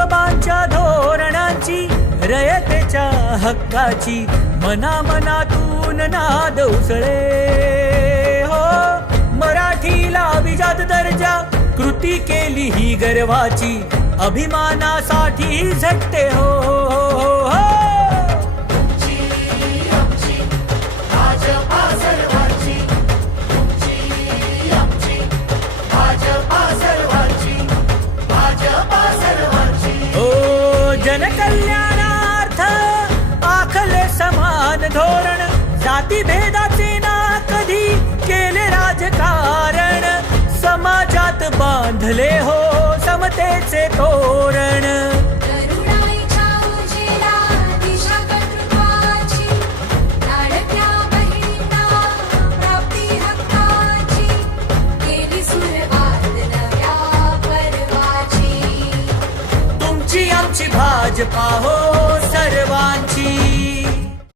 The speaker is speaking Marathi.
गोरगरिबांच्या धोरणांची, रयतेच्या हक्काची मनामनातून नाद उसळे हो. मराठीला अभिजात दर्जा, कृती केली ही गर्वाची, अभिमानासाठी झटते हो, हो, हो. जनकल्याणार्थ आखले समान धोरण, जाती भेदाचे ना कधी केले राजकारण, समाजात बांधले हो समतेचे तोरण. करुणाईच्या उजेला दिशा कर्तृत्वाची, लाडक्या बहिणींना प्राप्ती हक्काची, केली सुरुवात नव्या पर्वाची. तुमची आमची भाजपा हो सर्वांची.